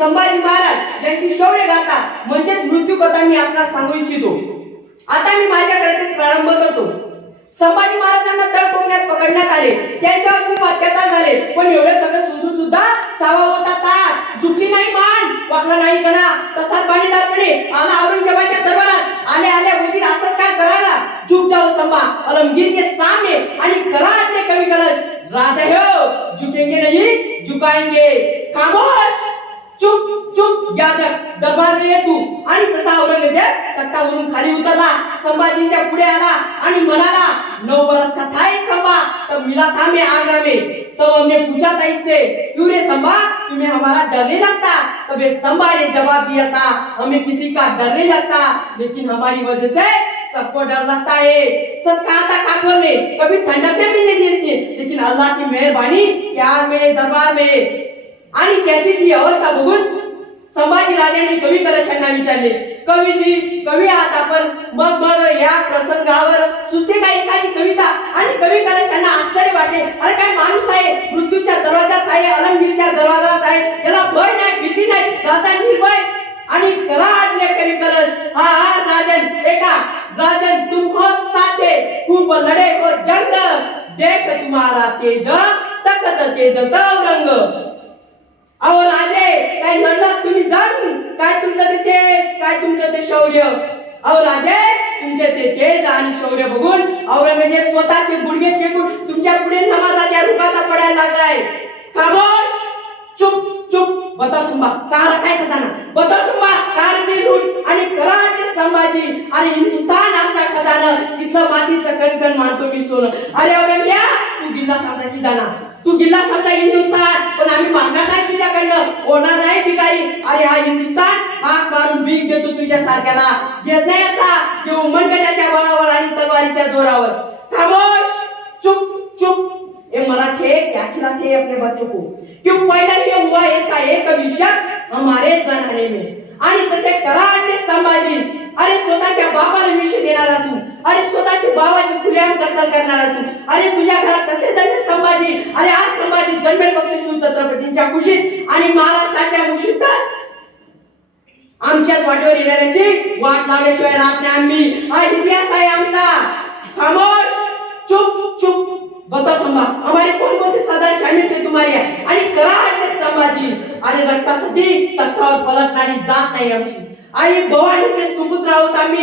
संभाजी महाराज यांची शौर्य गाथा म्हणजेच मृत्यू कथा मी आपल्याला सांगू इच्छितो. आता मी माझ्याकडे प्रारंभ करतो. संभाजी महाराजांना तळ कोंबण्यात पकडण्यात आले. त्यांच्यावर खूप अत्याचार झाले. पण एवढे सगळे सुसून सुद्धा चावा होता ताट. झुकली नाही मान वाकला नाही कणा. तसाच बाणीदारपणे आला औरंगजेबाच्या दरबारात. आले आले वजीर असत काय करायला? झुक जाओ संभा. अलमगीर के सामने आणि करा आपले कवी कलश. राजा हो झुकेंगे नाही झुकाएंगे खामोश दरबार में आणि तसा औरंगज़ेब तख्तावरून खाली उतरला पुढे आला म्हणाला नौ बरस का था संभा? तब मिला था मैं आगरा में तब हमने पूछा था इससे क्यों रे संभा? तुम्हें हमारा डर नहीं लगता? तब ये संभा ने जवाब दिया था हमें किसी का डर नहीं लगता. लेकिन हमारी वजह से सबको डर लगता है. सच कहा था काफिर ने? कभी ठंडक में भी नहीं दी लेकिन अल्लाह की मेहरबानी प्यार में, दरबार में। आणि त्याची ती अवस्था बघून संभाजी राजांनी कवी कलशांना विचारले कवीजी कवी आहात आपण? मग मग या प्रसंगावर सुचते का एखादी कविता आणि कवी कलशांना आश्चर्य वाटले अरे काय माणूस आहे? मृत्यूच्या दरवाजात आहे अलमगीरच्या दरवाजात आहे. याला भय नाही भीती नाही राजा निर्भय. आणि करा आडले कवी कलश. हा हा राजन एका राजन तुम हो साचे. खूप लढे हो जंग. देख तुम्हाला तेज तकत तेज रंग अहो लढलात काय तुमचं ते तेज? काय तुमचं ते शौर्य? अहो राजे तुमचे ते तेज आणि शौर्य बघून औरंगजेब स्वतःचे गुडघे फेकून तुमच्यापुढे नमाजाच्या रूपाचा पडायला लागलाय. खामोश! चुप चुप. बता सुंबा कार काय खजाना? बता सुंबा कार ने लूट आणि कराटे संभाजी आणि हिंदुस्थान आमचा खजाना. तिथलं मातीचं कणकण मानतो मी सोनं. अरे औरंगजेब तू गिल्ला सांगायची जाणार. तू गिल्ला समजा हिंदुस्थान पण आम्ही मागणार नाही तुझ्याकडनं होणार नाही भिकारी. अरे हा हिंदुस्थान हाक मारून भीक देतो तुझ्या सारख्याला घेत नाही असा की उमनगटाच्या बळावर आणि तलवारीच्या जोरावर. खामोश चुप चुप. ये मराठे क्या खिलाते अपने बच्चों को क्यों पैदा ये हुआ ऐसा एक भी हमारे जनाने में. आणि तसे कराटे संभाजी. अरे स्वतःच्या बाबाला विष देणारा तू. अरे स्वतःची बाबाची खुलेआम कत्तल करणारा तू. अरे तुझ्या घरात कसे जन्मेल संभाजी अरे आज संभाजी जन्मेल फक्त शिवछत्रपतींच्या कुशीत आणि महाराष्ट्राच्या कुशीतच. आमच्याच वाटेवर येणाऱ्याची वाट लावल्याशिवाय राहत नाही आम्ही. हा इतिहास आहे आमचा. खामोश चुप चुप. बताओ संभा हमारे कौन कौन से सदा शामिल थे तुम्हारे? आणि करा हटले संभाजी. अरे रक्तासाठी तख्तावर पलटणारी जात नाही आमची. आई भवानीचे सुपुत्र आहोत आम्ही.